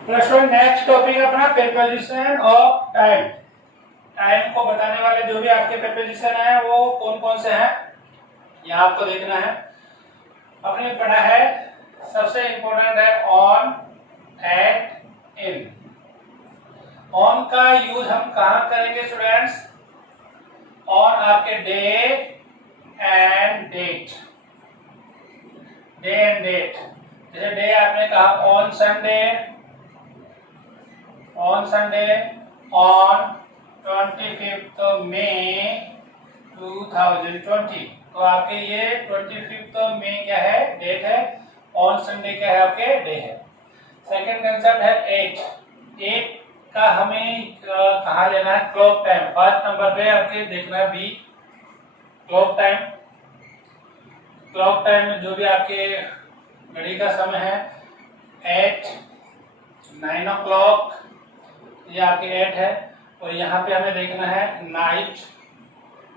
Student next topic अपना preposition of time. Time को बताने वाले जो भी आपके प्रीपोजिशन है वो कौन कौन से हैं यहाँ आपको देखना है। अपने पढ़ा है सबसे इंपॉर्टेंट है ऑन, एट, इन। ऑन का यूज हम कहाँ करेंगे स्टूडेंट्स? ऑन आपके day and date, day and date. जैसे डे आपने कहा on Sunday, on Sunday, on 25 May 2020। तो आपके ये 25 मई क्या है? डेट है। ऑन संडे क्या है? आपके डे है। सेकंड कंसेप्ट है एट। एट का हमें कहाँ लेना है? Clock time. फर्स्ट नंबर पे आपके देखना है B, clock time. Clock time में जो भी आपके घड़ी का समय है 8, 9 o'clock, ये आपके 8 है। और यहाँ पे हमें देखना है नाइट,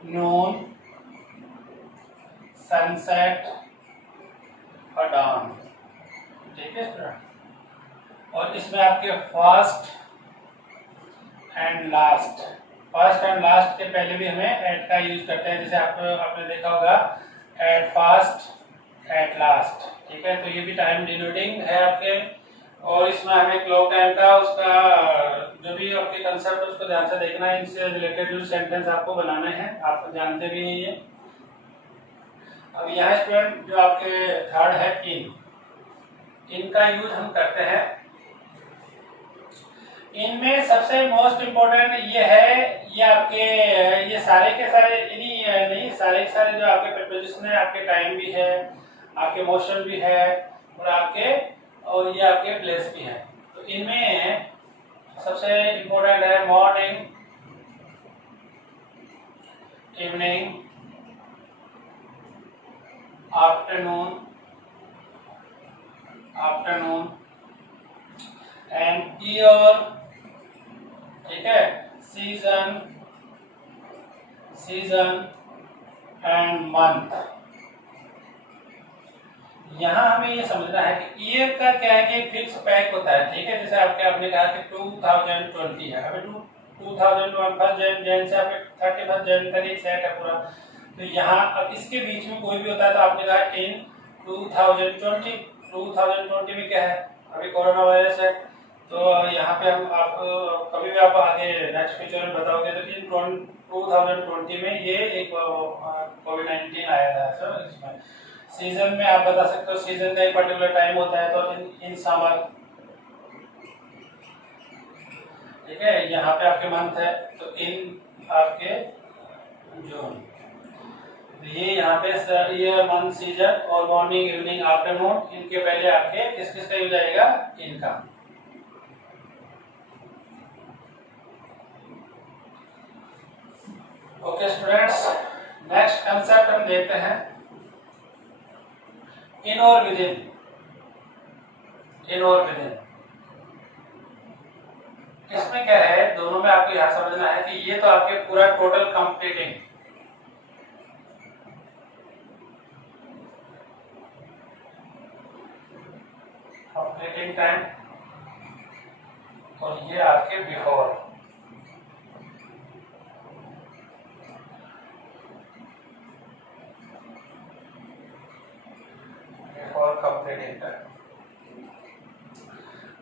नून, सनसेट और डॉन। ठीक है स्टूडेंट। और इसमें आपके first and last, first and last के पहले भी हमें एट का यूज करते हैं। जैसे आपने देखा होगा एट फर्स्ट, एट लास्ट। ठीक है, तो ये भी टाइम डिनोटिंग है आपके। और इसमें हमें क्लॉक टाइम का उसका जो भी आपके कंसेप्ट है उसको ध्यान से देखना है। इनसे रिलेटेड जो सेंटेंस आपको बनाने हैं, आप जानते भी नहीं है। अब यहाँ स्टूडेंट जो आपके थर्ड है इन, इनका यूज हम करते हैं। इनमें सबसे मोस्ट इम्पोर्टेंट ये है, ये आपके ये सारे के सारे नहीं सारे के सारे जो आपके प्रीपोजिशन है, आपके टाइम भी है, आपके मोशन भी है और ये आपके प्लेस भी है। तो इनमें सबसे इम्पोर्टेंट है morning, evening, afternoon, afternoon and year. ठीक है, सीजन, सीजन एंड मंथ। यहाँ हमें ये समझना है कि ईयर का क्या है कि फिक्स पैक होता है। ठीक है, जैसे आपने कहा कि 2020 है, अभी 2001 फर्स्ट जन से आपके 31 जन तक एक सेट है पूरा। तो यहाँ अब इसके बीच में कोई भी होता है तो आपने कहा इन 2020। 2020 में क्या है? अभी कोरोना वायरस है। तो यहाँ पे हम आप कभी भी आप आगे नेक्स्ट फ्यूचर में बताओगे तो इन 2020 में ये एक कोविड-19 आया था। सर इसमें सीजन में आप बता सकते हो, सीजन का एक पर्टिकुलर टाइम होता है तो इन समर। ठीक है, यहाँ पे आपके मंथ है तो इन आपके जून। ये यहाँ पे ईयर, मंथ, सीजन और मॉर्निंग, इवनिंग, आफ्टरनून, इनके पहले आपके किस किस का यूज आएगा? इनका। ओके स्टूडेंट्स, नेक्स्ट कंसेप्ट हम देखते हैं इन और विद इन। इन और विद इन इसमें क्या है? दोनों में आपको यह समझना है कि ये तो आपके पूरा टोटल कंप्लीटिंग, कंप्लीटिंग टाइम, और ये आपके बिफोर, बिफोर कंप्लीटिंग टाइम।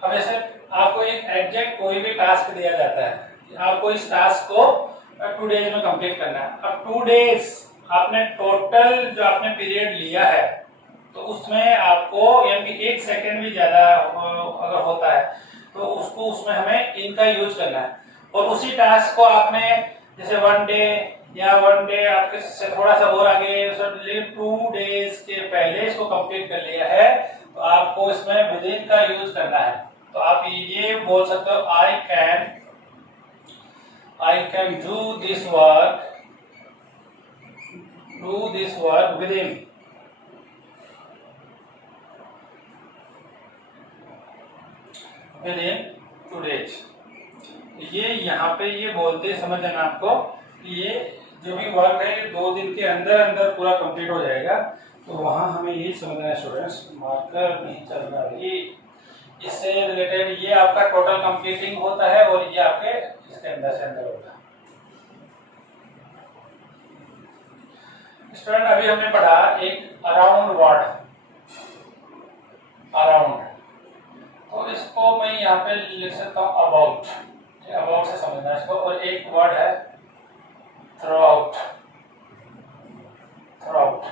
अब ऐसे आपको एक एग्जैक्ट कोई भी टास्क दिया जाता है, आपको इस टास्क को 2 डेज में कंप्लीट करना है। अब 2 डेज आपने टोटल जो आपने पीरियड लिया है तो उसमें आपको यानी 1 सेकेंड भी ज्यादा अगर होता है तो उसको उसमें हमें इनका यूज करना है। और उसी टास्क को आपने जैसे 1 डे या 1 डे आपके से थोड़ा सा और आगे 2 डेज के पहले इसको कंप्लीट कर लिया है तो आपको इसमें विद इन का यूज करना है। तो आप ये बोल सकते हो I can do this work with in. With in 2 days. ये यहाँ पे ये बोलते समझ लेना आपको कि ये जो भी वर्क है ये 2 दिन के अंदर अंदर पूरा कंप्लीट हो जाएगा। तो वहां हमें ये समझना है स्टूडेंट्स, मार्कर नहीं चल रहा है, इससे रिलेटेड ये आपका टोटल कंप्लीटिंग होता है और ये आपके इसके अंदर से अंदर होता है। स्टूडेंट अभी हमने पढ़ा एक अराउंड वर्ड, अराउंड, तो इसको मैं यहाँ पे लिख सकता हूँ अबाउट, अबाउट से समझना इसको। और एक वर्ड है थ्रू आउट, थ्रू आउट।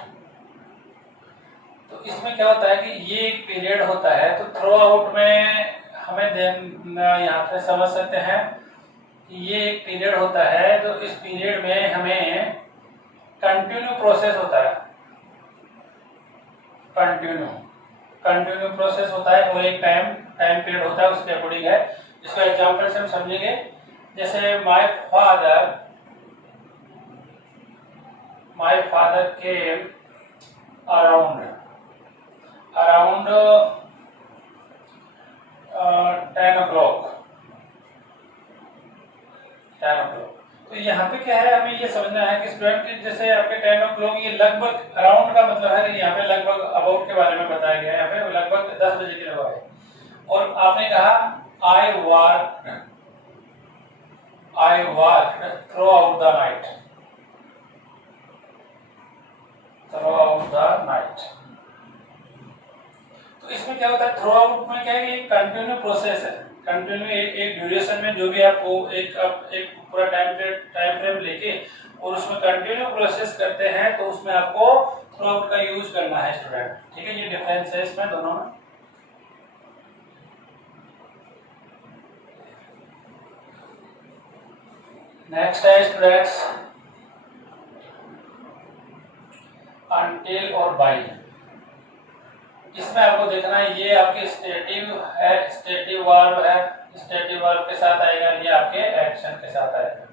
तो इसमें क्या होता है कि ये एक पीरियड होता है, तो थ्रू आउट में हमें यहाँ पे समझ सकते हैं कि ये एक पीरियड होता है, तो इस पीरियड में हमें कंटिन्यू प्रोसेस होता है, कंटिन्यू प्रोसेस होता है और एक टाइम पीरियड होता है, उसके अकॉर्डिंग है। इसका एग्जांपल से हम समझेंगे, जैसे my father came around 10 o'clock। तो यहाँ पे क्या है, हमें ये समझना है कि स्टूडेंट जैसे आपके 10 o'clock, ये लगभग अराउंड का मतलब है कि यहाँ पे लगभग अबाउट के बारे में बताया गया है, यहाँ पे लगभग 10 बजे के लगभग है। और आपने कहा I work through out the night. तो इसमें क्या होता है, थ्रू आउट में क्या है कि कंटिन्यू प्रोसेस है, कंटिन्यू एक ड्यूरेशन में जो भी आपको एक पूरा टाइम फ्रेम लेके और उसमें कंटिन्यू प्रोसेस करते हैं, तो उसमें आपको थ्रू आउट का यूज करना है स्टूडेंट। ठीक है, ये डिफरेंस है इसमें दोनों में। नेक्स्ट है स्टूडेंट्स अनटिल और बाय। इसमें आपको देखना है, ये आपके स्टेटिव है, स्टेटिव वर्ब है, स्टेटिव वर्ब के साथ आएगा, ये आपके एक्शन के साथ आएगा।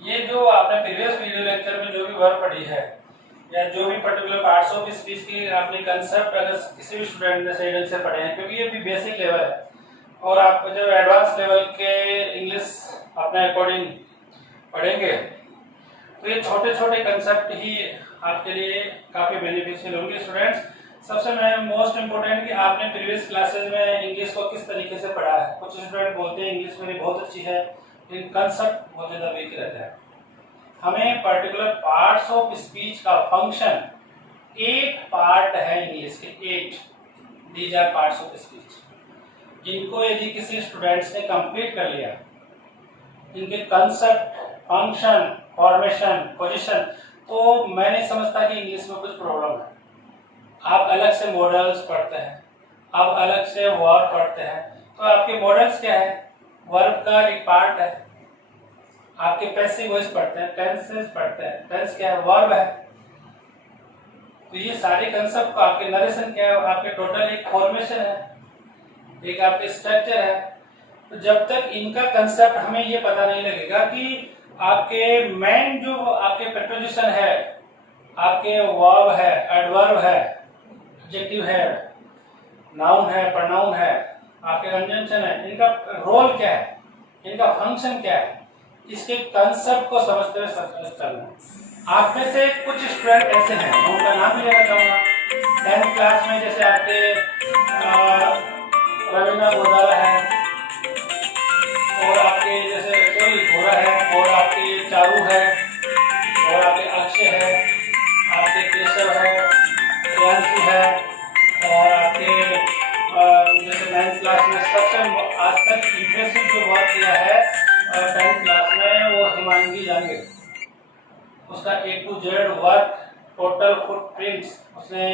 ये जो आपने प्रीवियस वीडियो लेक्चर में जो भी वर्ब पढ़ी है या जो भी पर्टिकुलर पार्ट्स ऑफ स्पीच की आपने कंसेप्ट अगर किसी भी स्टूडेंट ने सही ढंग से पढ़े हैं, क्योंकि ये भी बेसिक लेवल है और आप जब एडवांस लेवल के इंग्लिश अपने अकॉर्डिंग पढ़ेंगे तो ये छोटे छोटे कंसेप्ट ही आपके लिए काफी बेनिफिशियल होंगे स्टूडेंट्स। सबसे मोस्ट इम्पोर्टेंट कि आपने प्रीवियस क्लासेस में इंग्लिश को किस तरीके से पढ़ा है। कुछ स्टूडेंट बोलते हैं इंग्लिश मेरी बहुत अच्छी है, लेकिन कंसेप्ट बहुत ज्यादा वीक रहता है। हमें पर्टिकुलर पार्ट्स ऑफ स्पीच का फंक्शन, 8 पार्ट है इंग्लिश के, 8 these are parts of speech. इनको यदि किसी स्टूडेंट्स ने कंप्लीट कर लिया, इनके कंसेप्ट, फंक्शन, फॉर्मेशन, पोजीशन, तो मैं नहीं समझता कि इंग्लिश में कुछ प्रॉब्लम है। आप अलग से मॉडल्स पढ़ते हैं, आप अलग से वर्ब पढ़ते हैं, तो आपके मॉडल्स क्या है, वर्ब का एक पार्ट है। आपके पैसिव वॉइस पढ़ते हैं, टेंसेस पढ़ते हैं, टेंस क्या है, वर्ब है। तो ये सारे कंसेप्ट को आपके नरेशन क्या है, आपके टोटल एक फॉर्मेशन है, एक आपके स्ट्रक्चर है। तो जब तक इनका कंसेप्ट हमें ये पता नहीं लगेगा कि आपके मेन जो आपके प्रीपोजिशन है, आपके वर्ब है, एडवर्ब है, एडजेक्टिव है, नाउन है, प्रोनाउन है, आपके कंजंक्शन है, इनका रोल क्या है, इनका फंक्शन क्या है, इसके कंसेप्ट को समझते हुए सक्सेस करना। आप में से कुछ स्टूडेंट ऐसे हैं, मैं उनका नाम भी लेना चाहूंगा। 10th क्लास में जैसे आपके रवीना गोदारा है, और आपके जैसे घोरा है, और आपके चारू है, और आपके अक्षय है, आपके केशव है, प्रियांशु है, और आपके जैसे 9th क्लास में सबसे आज तक इंप्रेसिव जो वर्क किया है 10th क्लास में, वो हिमांगी जांगे। उसका A to Z work, total footprints उसने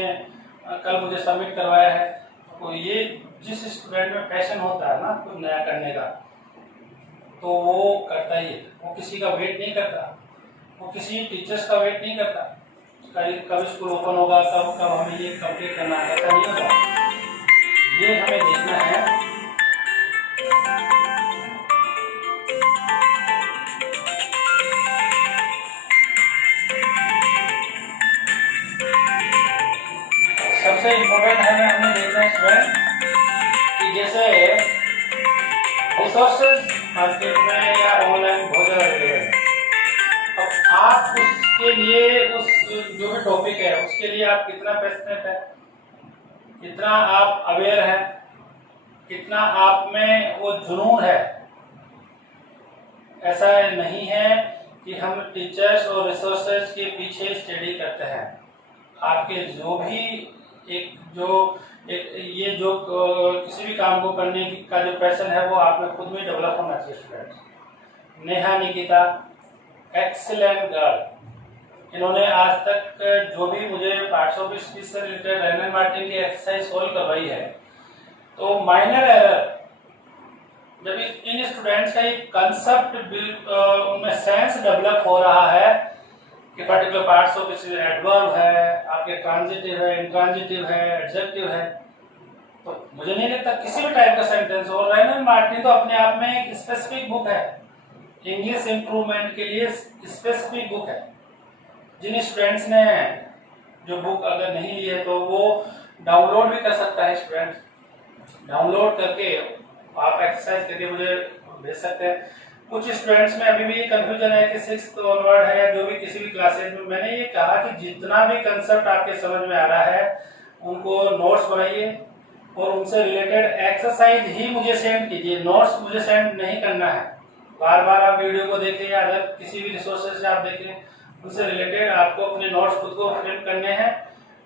कल मुझे सबमिट करवाया है। तो ये जिस स्टूडेंट में पैशन होता है ना कुछ नया करने का, तो वो करता ही है, वो किसी का वेट नहीं करता, वो किसी टीचर्स का वेट नहीं करता कब स्कूल ओपन होगा, कब हमें ये कंप्लीट करना है, ऐसा नहीं होता। ये हमें देखना है। सबसे इम्पोर्टेंट है हमें देखना है स्टूडेंट कि जैसे रिसोर्सेज मार्केट में या ऑनलाइन बहुत ज़्यादा अवेलेबल है। अब आप उसके लिए उस जो भी टॉपिक है उसके लिए आप कितना पैशनेट है, कितना आप अवेयर हैं, कितना आप में वो जुनून है। ऐसा नहीं है कि हम टीचर्स और रिसोर्सेज के पीछे स्टडी करते हैं। आपके जो भी ये जो किसी भी काम को करने का जो पैशन है वो आप में खुद में डेवलप होना चाहिए student. Neha Nikita excellent girl, इन्होंने आज तक जो भी मुझे पार्ट्स ऑफ स्पीच से रिलेटेड रैनन मार्टिन की एक्सरसाइज सोल्व करवाई है, तो माइनर एरर जब इन स्टूडेंट्स का एक कंसेप्ट उनमें सेंस डेवलप हो रहा है कि particular parts of speech adverb है, आपके ट्रांजिटिव है, इंट्रांजिटिव है, एडजेक्टिव है, तो मुझे नहीं लगता किसी भी टाइप का सेंटेंस हो। रैनन मार्टिन तो अपने आप में एक स्पेसिफिक बुक है, इंग्लिश इंप्रूवमेंट के लिए स्पेसिफिक बुक है। जिन स्टूडेंट्स ने जो बुक अगर नहीं ली है तो वो डाउनलोड भी कर सकता है। स्टूडेंट डाउनलोड करके आप एक्सरसाइज करके मुझे भेज सकते हैं। कुछ स्टूडेंट्स में अभी भी कंफ्यूजन है कि 6th ऑनवर्ड है या जो भी किसी भी क्लासेज में, मैंने ये कहा कि जितना भी कंसेप्ट आपके समझ में आ रहा है उनको नोट्स बनाइए और उनसे रिलेटेड एक्सरसाइज ही मुझे सेंड कीजिए। नोट्स मुझे सेंड नहीं करना है। बार बार आप वीडियो को देखें या अगर किसी भी रिसोर्सेज से आप देखें, उनसे रिलेटेड आपको अपने नोट्स खुद को प्रिंट करने हैं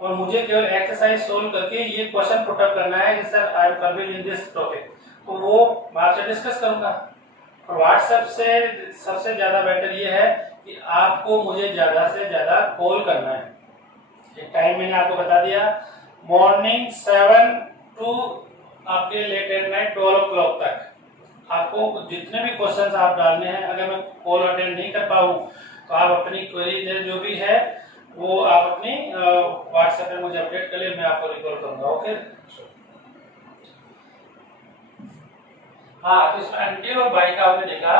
और मुझे केवल एक्सरसाइज सोल्व करके ये क्वेश्चन पुट अप करना है कि sir I am confused in this topic, तो वो मैं आपसे डिस्कस करूंगा। और व्हाट्सएप से सबसे ज्यादा बेटर ये है कि आपको मुझे ज्यादा से ज्यादा कॉल करना है। एक टाइम मैंने आपको बता दिया, मॉर्निंग 7 टू आपके लेट एट नाइट 12 o'clock तक आपको जितने भी क्वेश्चंस आप डालने हैं, अगर मैं कॉल अटेंड नहीं कर पाऊँ तो आप अपनी क्वेरी जो भी है वो आप अपनी व्हाट्सएप पे मुझे अपडेट कर ले, मैं आपको रिकॉल करूंगा। ओके। हाँ, तो इसमें अंटिल और बाई का आपने देखा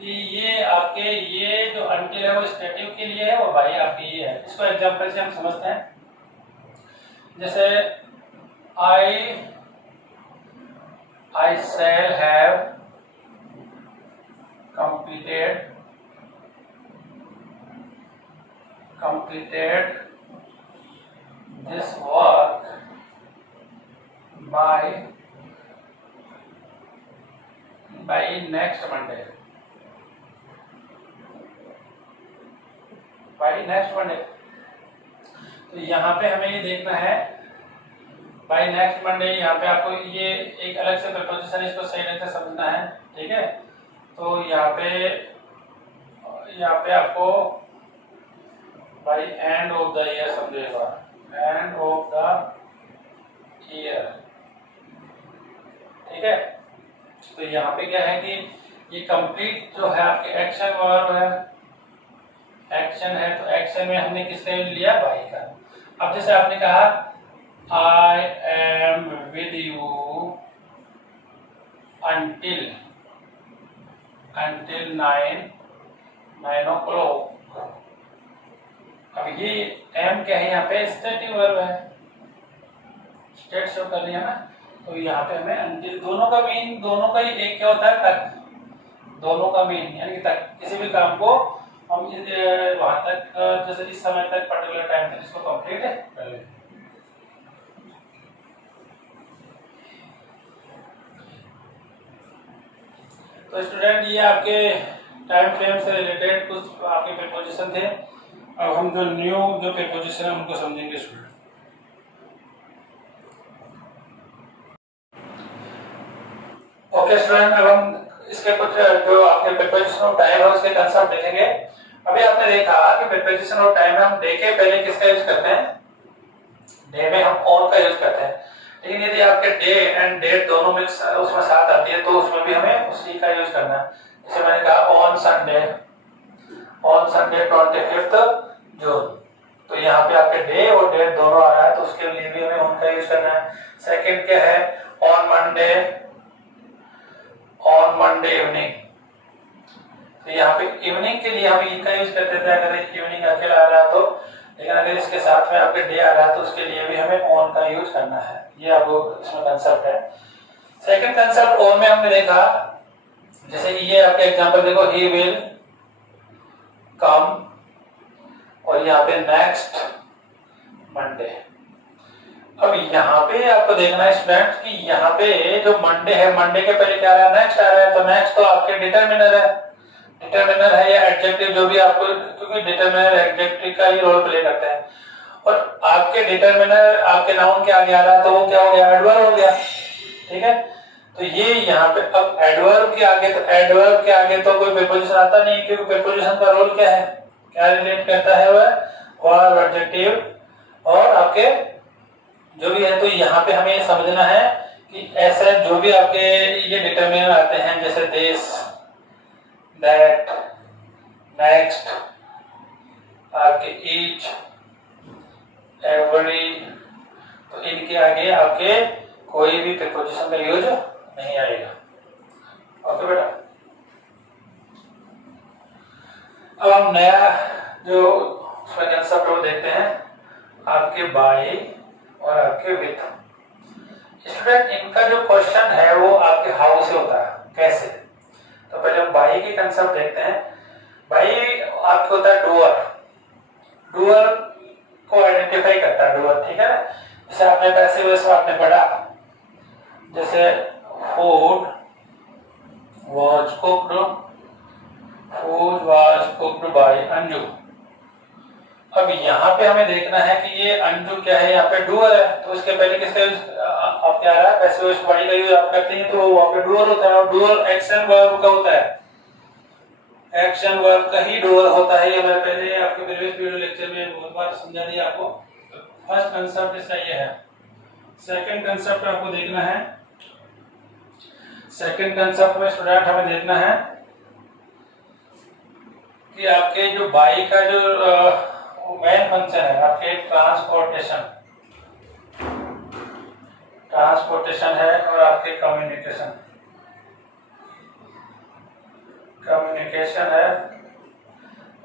कि ये आपके ये जो अंटिल है वो स्टेटिव के लिए है और बाई आपकी ये है। इसको एग्जांपल से हम समझते हैं। जैसे I shall have completed this work by next Monday. तो यहाँ पे हमें ये देखना है बाय नेक्स्ट मंडे। यहाँ पे आपको ये एक अलग से प्रीपोजिशन, इसको सही ढंग से समझना है, ठीक है। तो यहाँ पे आपको by end of the year समझेगा, एंड ऑफ द ईयर, ठीक है। तो यहाँ पे क्या है कि ये कंप्लीट जो है आपके एक्शन वर्ब है, एक्शन है, तो एक्शन में हमने किसका यूज लिया, बाय का। अब जैसे आपने कहा I am with you until 9 o'clock। अब ये am क्या है, यहाँ पे स्टेटिव वर्ब है, स्टेट शो कर रही है ना। तो यहाँ पे हमें until, दोनों का मीन, दोनों का ही एक क्या होता है, तक, दोनों का मीन यानी कि तक। किसी भी काम को हम वहां तक, जैसे इस समय तक, पर्टिकुलर टाइम तक इसको कंप्लीट कर लेते हैं। तो स्टूडेंट ये आपके टाइम फ्रेम से रिलेटेड कुछ आपके प्रीपोजिशन थे। अब हम जो न्यू जो प्रीपोजिशन है उनको समझेंगे स्टूडेंट। ओके स्टूडेंट, अब हम इसके कुछ जो आपके प्रीपोजिशन ऑफ टाइम है उसके कंसेप्ट देखेंगे। अभी आपने देखा कि प्रीपोजिशन ऑफ टाइम में हम डे के पहले किसका यूज करते हैं, डे में हम ऑन का यूज करते हैं। लेकिन यदि आपके डे एंड डेट दोनों मिक्स उसमें साथ आती है तो उसमें भी हमें उसी का यूज करना है। जैसे मैंने कहा ऑन संडे 25 जून, तो यहाँ पे आपके डे और डेट दोनों आ रहा है तो उसके लिए भी हमें ऑन का यूज करना है। सेकंड क्या है, ऑन मंडे इवनिंग, तो यहाँ पे इवनिंग के लिए हम ई का यूज करते थे अगर इवनिंग अकेला आ रहा है तो, लेकिन अगर इसके साथ में आपके डे आ रहा है तो उसके लिए भी हमें ऑन का यूज करना है। ये आपको इसमें कंसेप्ट है। सेकंड कंसेप्ट ऑन में हमने देखा, जैसे ये आपके एग्जांपल देखो, ही विल कम और यहाँ पे नेक्स्ट मंडे। अब यहाँ पे आपको देखना है स्टूडेंट कि यहाँ पे जो मंडे है, मंडे के पहले क्या आ रहा है, नेक्स्ट आ रहा है, तो नेक्स्ट तो आपके डिटरमिनर है, डिटरमिनर है या एडजेक्टिव जो भी आपको, क्योंकि डिटरमिनर एडजेक्टिव का ही रोल प्ले करते हैं। और आपके डिटरमिनर आपके नाउन के आगे आ रहा है तो वो क्या हो गया, एडवर्ब हो गया। ठीक है, तो ये यहाँ पे अब एडवर्ब के आगे, तो एडवर्ब के आगे तो कोई प्रीपोजिशन आता नहीं, क्योंकि प्रीपोजिशन का रोल क्या है, क्या रिलेट करता है, वह वर्ब, एडजेक्टिव और आपके जो भी है। तो यहाँ पे हमें समझना है कि ऐसे जो भी आपके ये डिटरमिनर आते हैं, जैसे दिस, दैट, नेक्स्ट, आपके ईच, एवरी, तो इनके आगे आपके कोई भी प्रीपोजिशन का यूज नहीं आएगा। ओके बेटा, अब हम नया जो कंसेप्ट वो देखते हैं, आपके बाय और आपके विथ। स्टूडेंट इनका जो क्वेश्चन है वो आपके हाउ से होता है, कैसे। तो पहले हम बाय की कंसेप्ट देखते हैं। बाय आपके होता है डूअर, डूअर को आइडेंटिफाई करता है डूअर। ठीक है, जैसे आपने पैसे वैसे आपने पढ़ा, जैसे food was cooked, food was cooked by Anju. अब यहाँ पे हमें देखना है कि ये अंजू क्या है, यहाँ पे डूअर है, तो इसके पहले किसका यूज आप क्या रहा है, पैसे वैसे बॉडी का यूज आप करते हैं, तो वहाँ पे डूअर होता है। और डूअर एक्शन वर्ब का होता है, एक्शन वर्ब का ही डूअर होता है। ये मैंने पहले आपके प्रीवियस वीडियो लेक्चर में बहुत बार समझा दिया आपको। फर्स्ट कंसेप्ट इसका ये है। सेकंड कंसेप्ट आपको देखना है, सेकंड कंसेप्ट में स्टूडेंट हमें देखना है कि आपके जो बाई का जो मेन फंक्शन है, आपके ट्रांसपोर्टेशन, ट्रांसपोर्टेशन है और आपके कम्युनिकेशन, कम्युनिकेशन है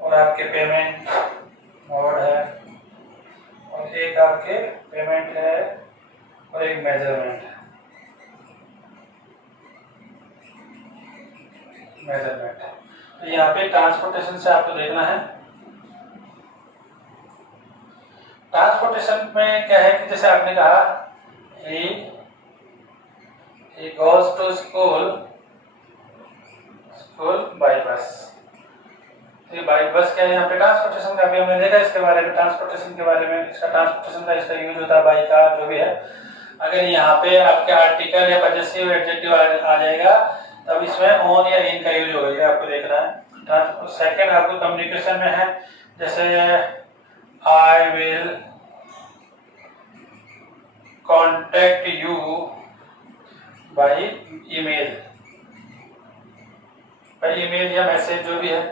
और आपके पेमेंट मोड है, और एक आपके पेमेंट है और एक मेजरमेंट है, मेजरमेंट। तो यहाँ पे ट्रांसपोर्टेशन से आपको देखना है, ट्रांसपोर्टेशन में क्या है कि जैसे आपने कहा he goes to school by bus। तो बाई बस क्या है, यहाँ पे ट्रांसपोर्टेशन का अभी हमने देखा इसके बारे में, ट्रांसपोर्टेशन के बारे में, इसका ट्रांसपोर्टेशन का इसका यूज होता है बाई का जो भी है। अगर यहाँ पे आपके आर्टिकल या पजेसिव एडजेक्टिव आ जाएगा तब इसमें ऑन या इन का यूज होगा, ये आपको देखना है। सेकंड आपको कम्युनिकेशन में है, जैसे I will contact you by email, by email या मैसेज जो भी है।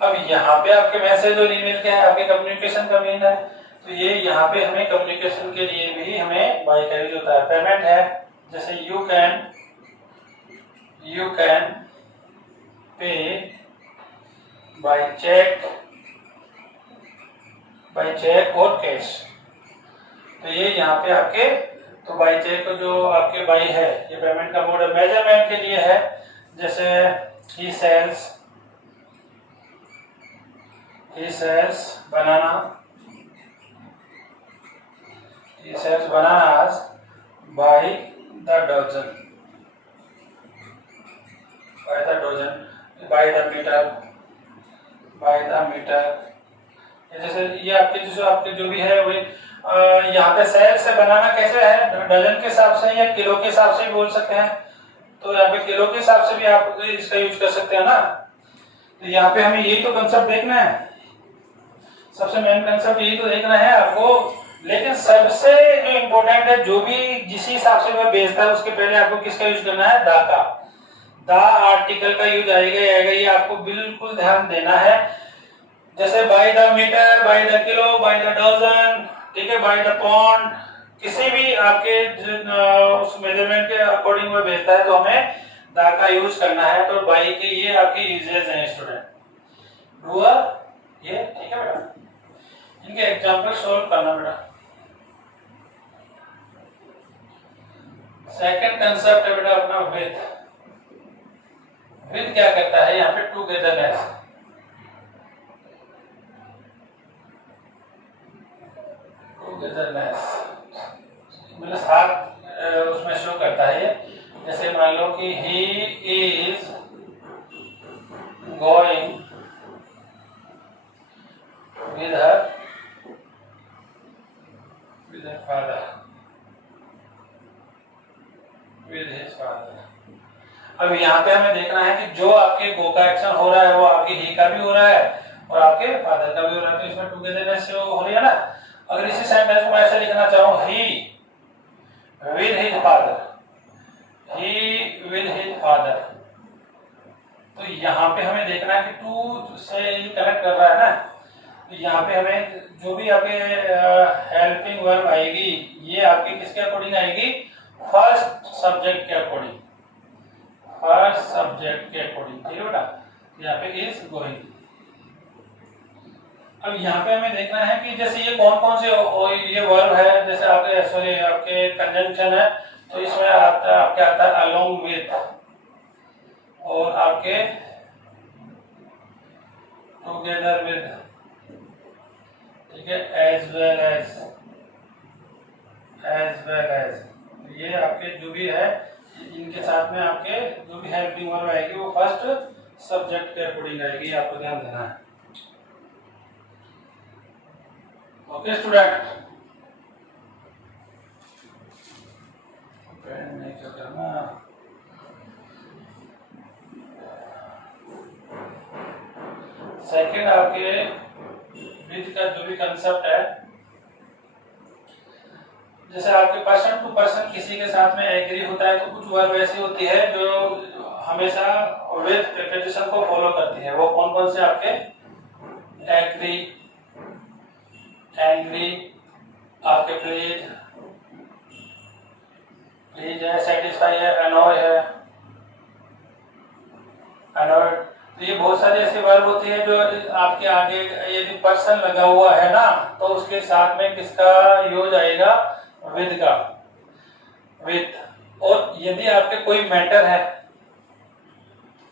अब यहाँ पे आपके मैसेज और ईमेल क्या है, आपके कम्युनिकेशन का मीन है, तो ये यहाँ पे हमें कम्युनिकेशन के लिए भी हमें बाय का यूज होता है। पेमेंट है, जैसे you can pay by cheque और कैश। तो ये यहाँ पे आपके, तो बाय चेक जो आपके बाय है ये पेमेंट का मोड है। मेजरमेंट के लिए है, जैसे ही sales bananas by the dozen, by the meter। जैसे ये आपके जो आपके जो भी है वही यहाँ पे सेल से बनाना कैसे है, डजन के हिसाब से या किलो के हिसाब से भी बोल सकते हैं, तो यहाँ पे किलो के हिसाब से भी आप इसका यूज कर सकते हैं ना। तो यहाँ पे हमें यही तो कंसेप्ट देखना है, सबसे मेन कंसेप्ट यही तो देखना है आपको। लेकिन सबसे जो इम्पोर्टेंट है, जो भी जिस हिसाब से वह बेचता है उसके पहले आपको किसका यूज करना है, दा का, दा आर्टिकल का यूज आएगा, ये आपको बिल्कुल ध्यान देना है। जैसे by the metre, by the kilo, by the dozen, ठीक है, बाय द पॉन्ड, किसी भी आपके उस मेजरमेंट के अकॉर्डिंग वह बेचता है तो हमें दा का यूज करना है। तो बाय के ये आपके यूजेस हैं स्टूडेंट, डूअर ये, ठीक है बेटा। इनके एग्जांपल सॉल्व करना बेटा। सेकंड कंसेप्ट है बेटा अपना विद। विद क्या करता है, यहाँ पे टुगेदरनेस, टुगेदरनेस, मतलब साथ उसमें शो करता है ये। जैसे मान लो कि he is going with her father, with his father. अब यहाँ पे हमें देखना है कि जो आपके गो का एक्शन हो रहा है वो आपके ही का भी हो रहा है और आपके फादर का भी हो रहा है, तो इसमें टुगेदरनेस हो रही है ना। अगर इसी सेंटेंस को ऐसे लिखना चाहूँ, he with his father, he with his father, तो यहाँ पे हमें देखना है कि टू से ये कनेक्ट कर रहा है ना, तो यहाँ पे हमें जो भी आपके हेल्पिंग वर्ब आएगी ये आपकी किसके अकॉर्डिंग आएगी, फर्स्ट सब्जेक्ट के अकॉर्डिंग, फर्स्ट सब्जेक्ट के अकॉर्डिंग, ठीक है बेटा। यहाँ पे इज गोइंग। अब यहाँ पे हमें देखना है कि जैसे ये कौन कौन से ये वर्ब है, जैसे आपके सॉरी आपके कंजंक्शन है, तो इसमें आपके आता है अलोंग विथ और आपके टुगेदर विद, ठीक है, as well as, as well as, ये आपके जो भी है इनके साथ में आपके जो भी हेल्पिंग वर्ब आएगी वो फर्स्ट सब्जेक्ट के अकॉर्डिंग आएगी, आपको ध्यान देना है। ओके स्टूडेंट, नहीं क्या करना, सेकंड आपके विद का जो भी कंसेप्ट है, जैसे आपके पर्सन टू पर्सन किसी के साथ में एग्री होता है, तो कुछ वर्ब ऐसी होती है जो हमेशा विद प्रीपोजिशन को फॉलो करती है। वो कौन कौन से आपके, एग्री, एंग्री, आपके प्लीज, प्लीज है, सेटिस्फाई है, अनॉय है, अनॉयड, तो ये बहुत सारी ऐसी वर्ब होती है जो आपके आगे यदि पर्सन लगा हुआ है ना तो उसके साथ में किसका यूज आएगा, विद का, विद। और यदि आपके कोई मैटर है,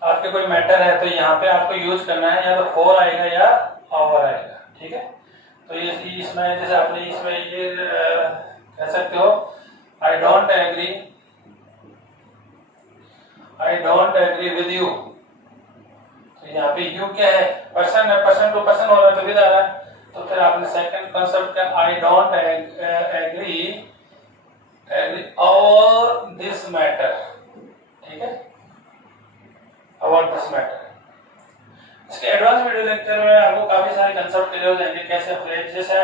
आपके कोई मैटर है तो यहाँ पे आपको यूज करना है या तो फॉर आएगा या ओवर आएगा, ठीक है। तो ये इसमें जैसे आपने इसमें ये कह सकते हो, I don't agree, I don't agree with you, तो यहाँ पे यू क्या है, पर्सन है, पर्सन टू पर्सन हो रहा है तो विद आ रहा है, तो फिर आपने सेकंड कंसेप्ट का आई डोंट एग्री और दिस मैटर, ठीक है, अबाउट दिस मैटर। इसके एडवांस वीडियो लेक्चर में आपको काफी सारे कंसेप्ट क्लियर हो जाएंगे, कैसे फ्रेज, जैसे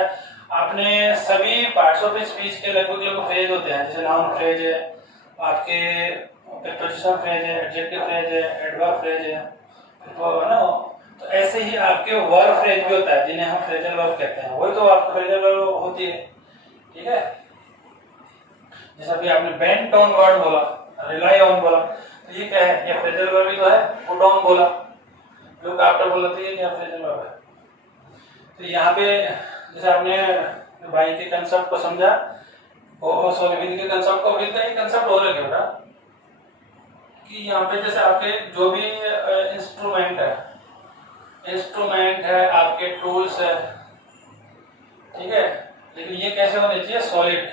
आपने सभी पार्ट्स ऑफ स्पीच के लगभग फ्रेज होते हैं, जैसे नाउन फ्रेज है, आपके प्रीपोजिशन फ्रेज है, एडजेक्टिव फ्रेज है, एडवर्ब फ्रेज है, ना, तो ऐसे ही आपके वर्ब फ्रेज भी होता है जिन्हें हम फ्रेजल वर्ब कहते हैं, वही तो आपकी फ्रेजल वर्ब होती है, ठीक है। जैसा कि आपने बेंट ऑन वर्ड बोला, रिलाई ऑन बोला, तो ये क्या है, ये फ्रेजल वर्ब ही तो है। पुट ऑन बोला, लुक आफ्टर बोला, तो ये क्या फ्रेजल वर्ब है। तो यहाँ पे जैसे आपने बाई के कंसेप्ट को समझा और सॉरी विद के कंसेप्ट को, विद का एक कंसेप्ट और है बेटा कि यहाँ पे जैसे आपके जो भी इंस्ट्रूमेंट है, आपके टूल्स है, ठीक है, लेकिन ये कैसे होने चाहिए, सॉलिड,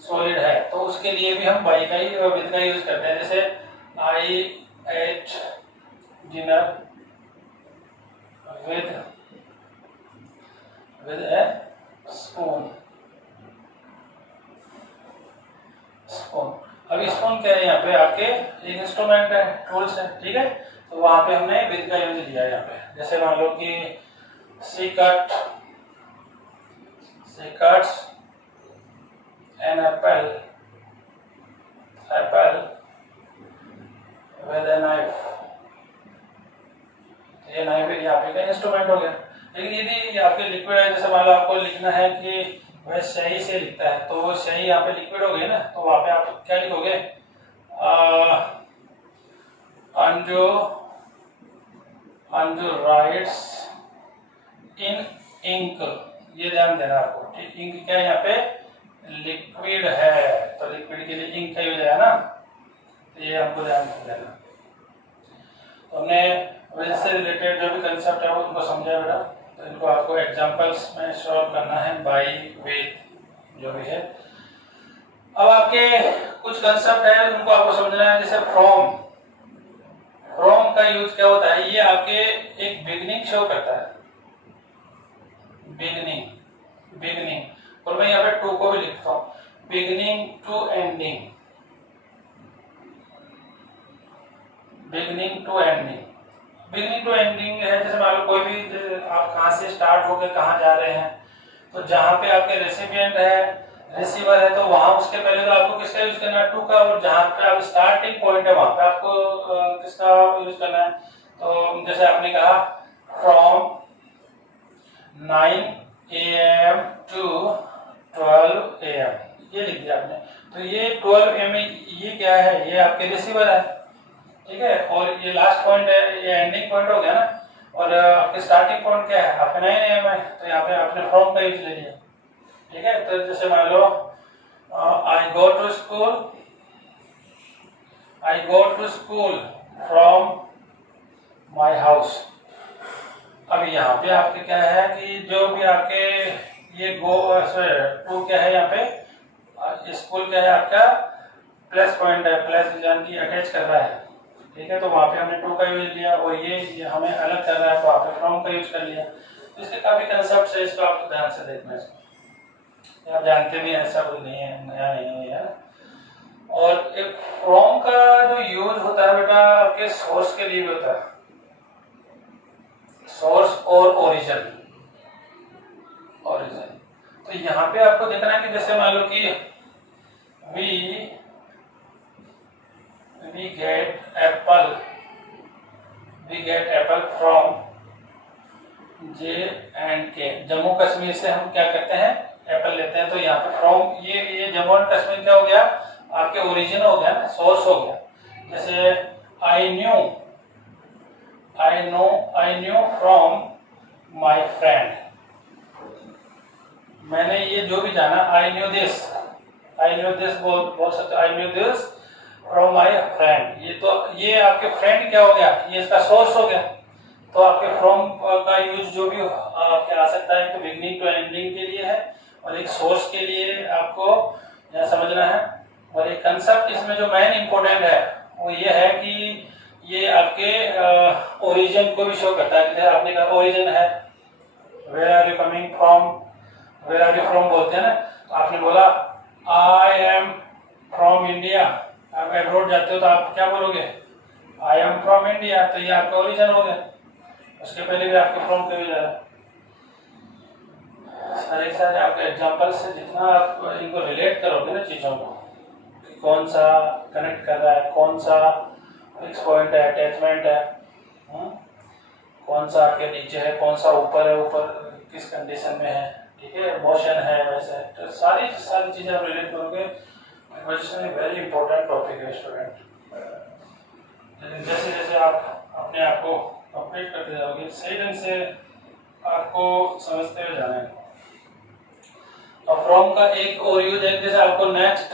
सॉलिड है, तो उसके लिए भी हम बाई का ही विद का यूज करते हैं। जैसे I ate dinner with a spoon, spoon. अब स्पून क्या है, यहाँ पे आपके एक इंस्ट्रूमेंट है, टूल्स है, ठीक है, तो वहां पे हमने विद का यूज लिया है यहाँ पे। जैसे मान लो कि she cuts an apple with a knife, ये नाइफ यहाँ पे का इंस्ट्रूमेंट हो गया। लेकिन यदि आपके लिक्विड है, जैसे मान लो आपको लिखना है कि वह सही से लिखता है, तो वो सही यहाँ पे लिक्विड हो गई ना, तो वहां पे आप क्या लिखोगे, अंजू राइट्स इन इंक, ये ध्यान देना आपको, ठीक। इंक क्या है, यहाँ पे लिक्विड है, तो लिक्विड के लिए इंक का यूज है ना, तो ये हमको ध्यान देना। तो हमने इससे रिलेटेड जो भी कंसेप्ट है वो उनको समझा बेटा। तो इनको आपको एग्जांपल्स में सॉल्व करना है बाय विथ जो भी है। अब आपके कुछ कंसेप्ट है उनको आपको समझना है, जैसे फ्रॉम। फ्रॉम का यूज क्या होता है, ये आपके एक बिगनिंग शो करता है, बिगनिंग बिगनिंग। और मैं यहाँ पे टू को भी लिखता हूँ, beginning to ending, beginning to ending. Beginning to ending है, जैसे मान लो कोई भी आप कहाँ से स्टार्ट होकर कहाँ जा रहे हैं, तो जहाँ पे आपके रेसिपिएंट है, रिसीवर है, तो वहां उसके पहले तो आपको किसका यूज करना है, टू का। और जहाँ पे आप स्टार्टिंग पॉइंट है वहां पे आपको किसका यूज करना है। तो जैसे आपने कहा फ्रॉम 9 AM टू 12 AM, ये लिख दिया आपने। तो ये 12 AM ये क्या है, ये आपके रिसीवर है, ठीक है। और ये लास्ट पॉइंट है, ये एंडिंग पॉइंट हो गया ना। और आपके स्टार्टिंग पॉइंट क्या है, आपके 9 AM है, तो यहाँ पे आपने फ्रॉम का यूज ले लिया, ठीक है। तो जैसे मान लो I go to school, I go to school from my house. अब यहाँ पे आपके क्या है कि जो भी आपके ये गो टू क्या है, यहाँ पे स्कूल क्या है आपका प्लस पॉइंट है, प्लस यानी कि अटैच कर रहा है, ठीक है। तो वहाँ पे हमने टू का यूज लिया, और ये हमें अलग कर रहा है तो आपने फ्रॉम का यूज कर लिया। तो इसके काफी कंसेप्ट है, इसको आप ध्यान से देखना है, आप जानते भी हैं, ऐसा कुछ नहीं है, नया नहीं है। और एक फ्रॉम का जो यूज होता है बेटा आपके सोर्स के लिए भी होता है, सोर्स और ओरिजिन। ओरिजिन तो यहाँ पे आपको देखना है कि जैसे मान लो कि we get apple from J&K। Jammu Kashmir से हम क्या करते हैं, एप्पल लेते हैं। तो यहाँ पे फ्रॉम ये जम्मू एंड कश्मीर क्या हो गया, आपके ओरिजिन हो गया ना, सोर्स हो गया। जैसे I knew from my friend, मैंने ये जो भी जाना, आई न्यू दिस बोल सकते, I knew this from my friend. ये आपके फ्रेंड क्या हो गया, ये इसका सोर्स हो गया। तो आपके फ्रॉम का यूज जो भी आपके आ सकता है, तो बिगनिंग टू एंडिंग के लिए है, और एक सोर्स के लिए आपको यह समझना है। और एक कंसेप्ट इसमें जो मेन इंपॉर्टेंट है वो ये है कि ये आपके ओरिजिन को भी शो करता है। जैसे आपने कहा ओरिजिन है, where are you coming from, where are you from बोलते हैं ना, तो आपने बोला आई एम फ्रॉम इंडिया। आप एब्रोड जाते हो तो आप क्या बोलोगे, आई एम फ्रॉम इंडिया, तो ये आपका ओरिजिन हो गया। उसके पहले भी आपके फ्रॉम का यूज आया। सारे सारे आपके एग्जांपल से जितना आप इनको रिलेट करोगे ना चीजों को, कि कौन सा कनेक्ट कर रहा है, कौन सा फिक्स पॉइंट है, अटैचमेंट है, कौन सा आपके नीचे है, कौन सा ऊपर है, ऊपर किस कंडीशन में है, ठीक है, मोशन है, वैसे तो सारी चीजें आप रिलेट करोगे। वेरी इंपॉर्टेंट टॉपिक है स्टूडेंट। जैसे जैसे आप अपने आप को कंप्लीट करते जाओगे, सही ढंग से आपको समझते हुए जाना है। और फ्रॉम का एक और यूज है, जैसे आपको नेक्स्ट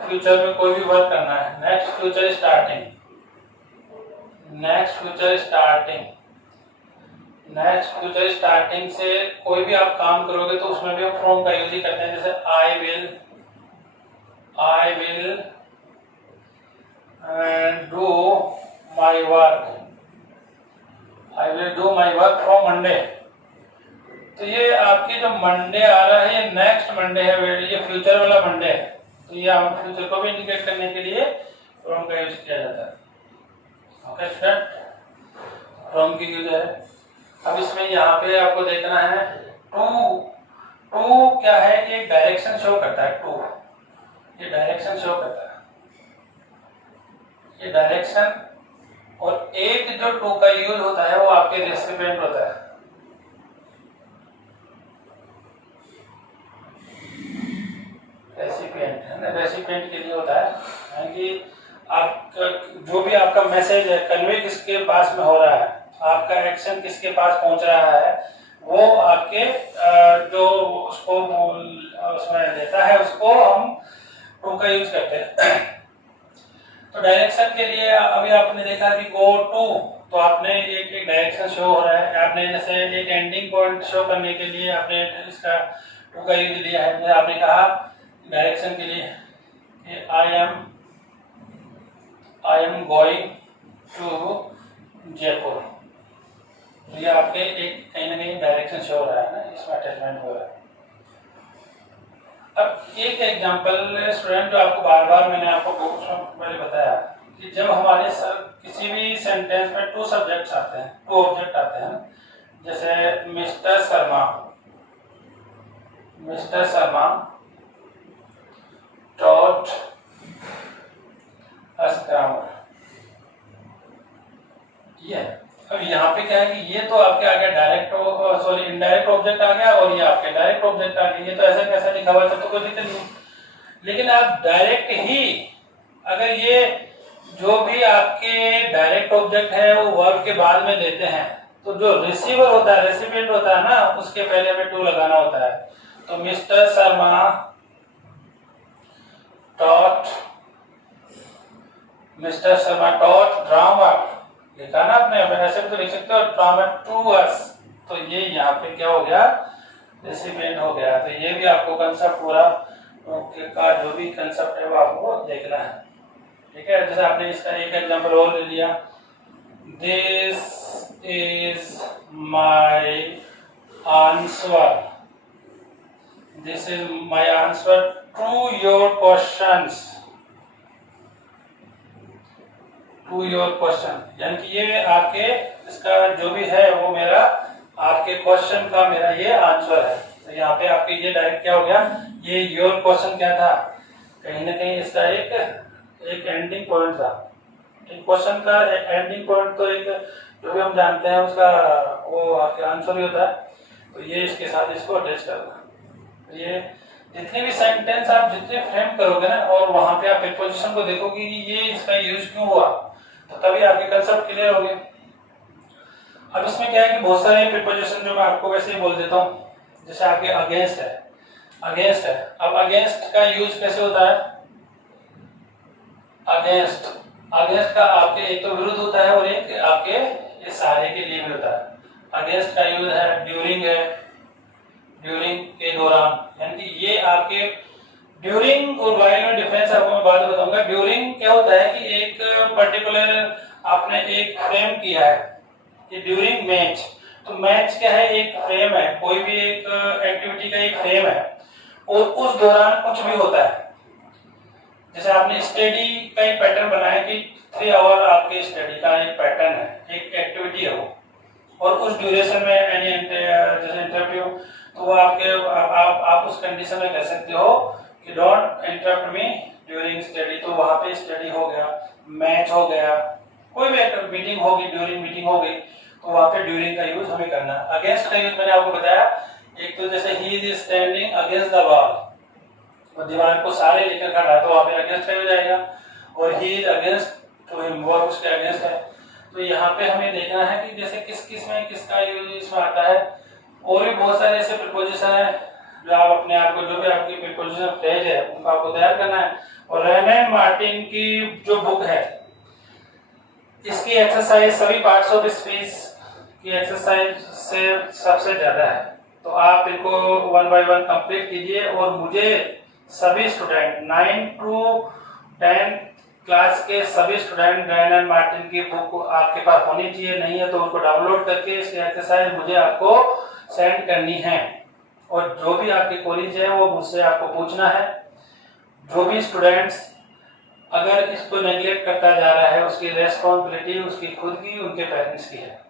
फ्यूचर में कोई भी वर्क करना है, next future starting, next future starting से कोई भी आप काम करोगे तो उसमें भी हम फ्रॉम का यूज ही करते हैं। जैसे I will do my work from Monday। तो ये आपकी जो मंडे आ रहा है, ये नेक्स्ट मंडे है, ये फ्यूचर वाला मंडे है। तो ये हम फ्यूचर को भी इंडिकेट करने के लिए फ्रॉम का यूज किया जाता है। ओके स्टूडेंट, फ्रॉम की यूज है। अब इसमें यहाँ पे आपको देखना है टू क्या है, ये डायरेक्शन शो करता है। टू ये डायरेक्शन शो करता है, ये डायरेक्शन। और एक जो टू का यूज होता है वो आपके रेसिपिएंट होता है। रेसिपिएंट है ना, रेसिपिएंट के लिए होता है, यानी कि आप जो भी आपका मैसेज है कन्वे किसके पास में हो रहा है, आपका एक्शन किसके पास पहुंच रहा है, वो आपके जो उसको उसमें देता है, उसको हम टू का यूज करते हैं। तो डायरेक्शन के लिए अभी आपने देखा कि गो टू, तो आपने एक एक डायरेक्शन शो हो रहा है, आपने जैसे एक एंडिंग पॉइंट शो करने के लिए आपने इसका टू का यूज लिया है। जैसे आपने कहा डायरेक्शन के लिए कि I am going to Jaipur, तो ये आपके एक कहीं ना कहीं डायरेक्शन शो हो रहा है ना, इसमें अटैचमेंट हो रहा है। अब एक एग्जांपल स्टूडेंट जो आपको बार बार मैंने आपको पहले बताया कि जब हमारे किसी भी सेंटेंस में टू सब्जेक्ट्स आते हैं, टू ऑब्जेक्ट आते हैं, जैसे mister Sharma taught us grammar, ये अब यहाँ पे क्या है कि ये तो आपके आ गया डायरेक्ट इनडायरेक्ट ऑब्जेक्ट आ गया और ये आपके डायरेक्ट ऑब्जेक्ट आ गया। ये तो ऐसा कैसा लिखा हुआ है तो कोई दिक्कत नहीं, लेकिन आप डायरेक्ट ही अगर ये जो भी आपके डायरेक्ट ऑब्जेक्ट है वो वर्ब के बाद में लेते हैं तो जो रिसीवर होता है, रेसिपिएंट होता है ना, उसके पहले हमें टू लगाना होता है। तो मिस्टर शर्मा टॉट ड्रामा लिखा ना आपने, ऐसे भी तो लिख सकते हो ड्रामा टू अस, तो ये यहाँ पे क्या हो गया, रेसिपिएंट हो गया। तो ये भी आपको कंसेप्ट पूरा का जो भी कंसेप्ट है वो आपको देखना है, ठीक है। जैसे आपने इसका एक एग्जांपल और ले लिया, this is my answer, this is my answer to your questions, to your question, यानी कि ये आपके इसका जो भी है वो मेरा आपके क्वेश्चन का मेरा ये आंसर है। तो यहाँ पे आपके ये डायरेक्ट क्या हो गया, ये योर क्वेश्चन क्या था, कहीं ना कहीं इसका एक एंडिंग पॉइंट था। एक क्वेश्चन का एंडिंग पॉइंट तो एक जो भी हम जानते हैं उसका वो आपके आंसर ही होता है। तो ये इसके साथ इसको अटैच करना। ये जितने भी सेंटेंस आप जितने फ्रेम करोगे ना और वहां पे आप प्रीपोजिशन को देखोगे कि ये इसका यूज क्यों हुआ, तो तभी आपके कंसेप्ट क्लियर हो गए। अब इसमें क्या है कि बहुत सारे प्रीपोजिशन जो मैं आपको वैसे ही बोल देता हूँ, जैसे आपके अगेंस्ट है। अब अगेंस्ट का यूज कैसे होता है, अगेंस्ट का आपके एक तो विरुद्ध होता है और एक आपके ये सारे के लिए भी होता है। अगेंस्ट का यूज है ड्यूरिंग के दौरान, यानी कि ये आपके ड्यूरिंग और व्हाइल में डिफरेंस आपको मैं बाद में बताऊंगा। ड्यूरिंग क्या होता है कि एक पर्टिकुलर आपने एक फ्रेम किया है कि ड्यूरिंग मैच, तो मैच क्या है, एक फ्रेम है, कोई भी एक एक्टिविटी का एक फ्रेम है और उस दौरान कुछ भी होता है। जैसे आपने स्टडी का एक पैटर्न बनाया कि 3 आवर आपके स्टडी का एक पैटर्न है, एक एक्टिविटी है वो, और उस ड्यूरेशन में एनी जैसे इंटरव्यू, तो वो आपके आप उस कंडीशन में कह सकते हो कि don't interrupt me during study, तो वहां पे स्टडी हो गया, मैच हो गया, कोई भी मीटिंग होगी, ड्यूरिंग मीटिंग हो गई, तो वहां पे ड्यूरिंग का यूज हमें करना। अगेंस्ट का यूज मैंने आपको बताया, एक तो जैसे he is standing against the wall, वो दीवार को सारे लेकर खड़ा है, तो वहां पे अगेंस्ट का यूज आएगा, और he is against to him, वो उसके अगेंस्ट है। तो यहाँ पे हमें देखना है कि जैसे किस में किसका यूज इसमें आता है। और भी बहुत सारे ऐसे प्रीपोजिशन है जो आप अपने आप को, जो भी आपकी प्रीपोजिशन फ्रेज है उनको आपको तैयार करना है। और रेने मार्टिन की जो बुक है, इसकी एक्सरसाइज सभी पार्ट्स ऑफ स्पीच की एक्सरसाइज से सबसे ज्यादा है, तो आप इनको 1 by 1 कंप्लीट कीजिए। और मुझे सभी स्टूडेंट 9 to 10 क्लास के सभी स्टूडेंट रेन एंड मार्टिन की बुक आपके पास होनी चाहिए, नहीं है तो उनको डाउनलोड करके इसकी एक्सरसाइज मुझे आपको सेंड करनी है। और जो भी आपकी क्वेरीज है वो मुझसे आपको पूछना है। जो भी स्टूडेंट्स अगर इसको नेग्लेक्ट करता जा रहा है, उसकी रेस्पॉन्सिबिलिटी उसकी खुद की, उनके पेरेंट्स की है।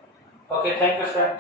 Okay, thank you student.